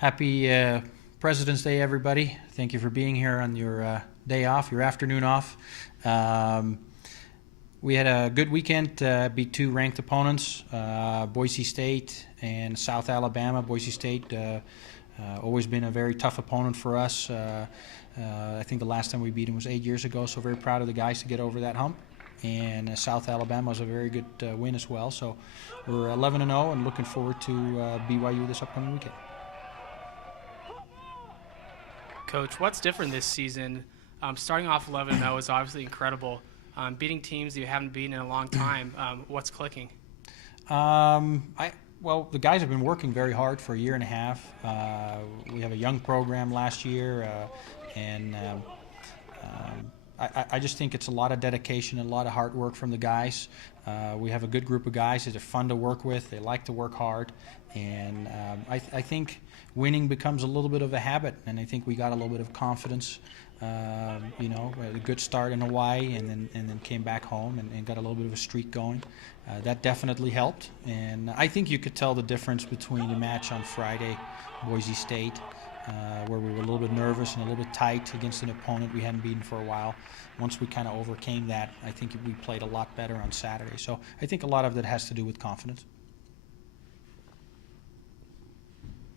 Happy President's Day, everybody. Thank you for being here on your day off, your afternoon off. We had a good weekend, beat two ranked opponents, Boise State and South Alabama. Boise State always been a very tough opponent for us. I think the last time we beat them was 8 years ago, so very proud of the guys to get over that hump. And South Alabama was a very good win as well. So we're 11-0 and looking forward to BYU this upcoming weekend. Coach, what's different this season? Starting off 11-0 is obviously incredible. Beating teams that you haven't beaten in a long time, what's clicking? Well, the guys have been working very hard for a year and a half. We have a young program last year, and I just think it's a lot of dedication and a lot of hard work from the guys. We have a good group of guys that are fun to work with. They like to work hard, and I think winning becomes a little bit of a habit, and I think we got a little bit of confidence. We had a good start in Hawaii, and then came back home and got a little bit of a streak going. That definitely helped, and I think you could tell the difference between the match on Friday, Boise State, where we were a little bit nervous and a little bit tight against an opponent we hadn't beaten for a while. Once we kind of overcame that, I think we played a lot better on Saturday. So I think a lot of that has to do with confidence.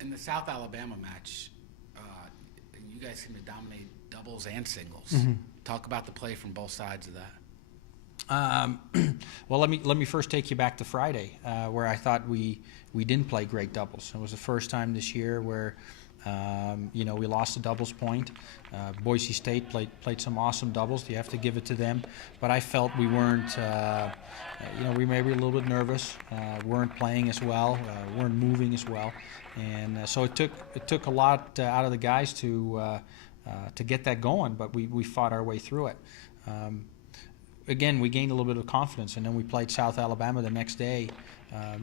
In the South Alabama match, you guys seem to dominate doubles and singles. Mm-hmm. Talk about the play from both sides of that. Well, let me first take you back to Friday, where I thought we didn't play great doubles. It was the first time this year where we lost a doubles point. Boise State played some awesome doubles. You have to give it to them. But I felt we weren't, we may be a little bit nervous, weren't playing as well, weren't moving as well. And so it took a lot out of the guys to get that going, but we fought our way through it. Again, we gained a little bit of confidence, and then we played South Alabama the next day.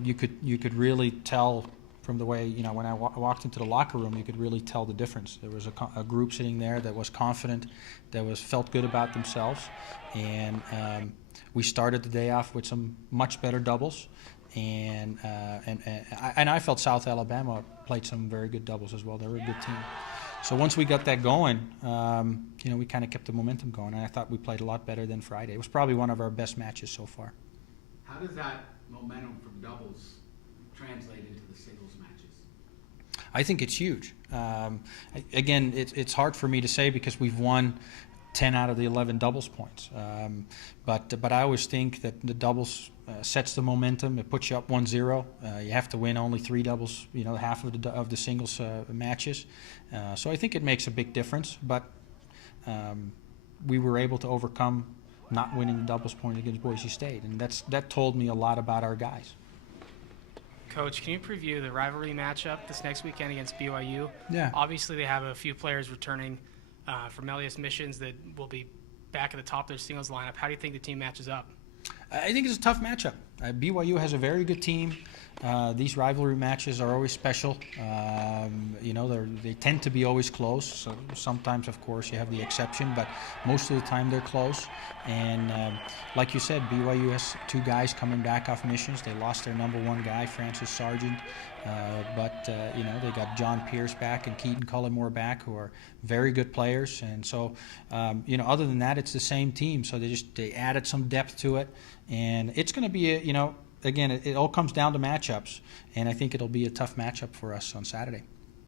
You could really tell from the way, when I walked into the locker room, you could really tell the difference. There was a group sitting there that was confident, that felt good about themselves, and we started the day off with some much better doubles, and I felt South Alabama played some very good doubles as well. They were a good team. So once we got that going, we kind of kept the momentum going, and I thought we played a lot better than Friday. It was probably one of our best matches so far. How does that momentum from doubles translate into the singles matches? I think it's huge. Again, it's hard for me to say because we've won 10 out of the 11 doubles points. But I always think that the doubles sets the momentum. It puts you up 1-0. You have to win only 3 doubles, half of the singles matches. So I think it makes a big difference. But we were able to overcome not winning the doubles point against Boise State, and that told me a lot about our guys. Coach, can you preview the rivalry matchup this next weekend against BYU? Yeah. Obviously, they have a few players returning from Elias Missions that will be back at the top of their singles lineup. How do you think the team matches up? I think it's a tough matchup. BYU has a very good team. These rivalry matches are always special. They tend to be always close. So sometimes, of course, you have the exception, but most of the time they're close. And like you said, BYU has 2 guys coming back off missions. They lost their number 1 guy, Francis Sargent, but they got John Pierce back and Keaton Cullimore back, who are very good players. And so, other than that, it's the same team. So they added some depth to it, and it's going to be again, it all comes down to matchups, and I think it'll be a tough matchup for us on Saturday.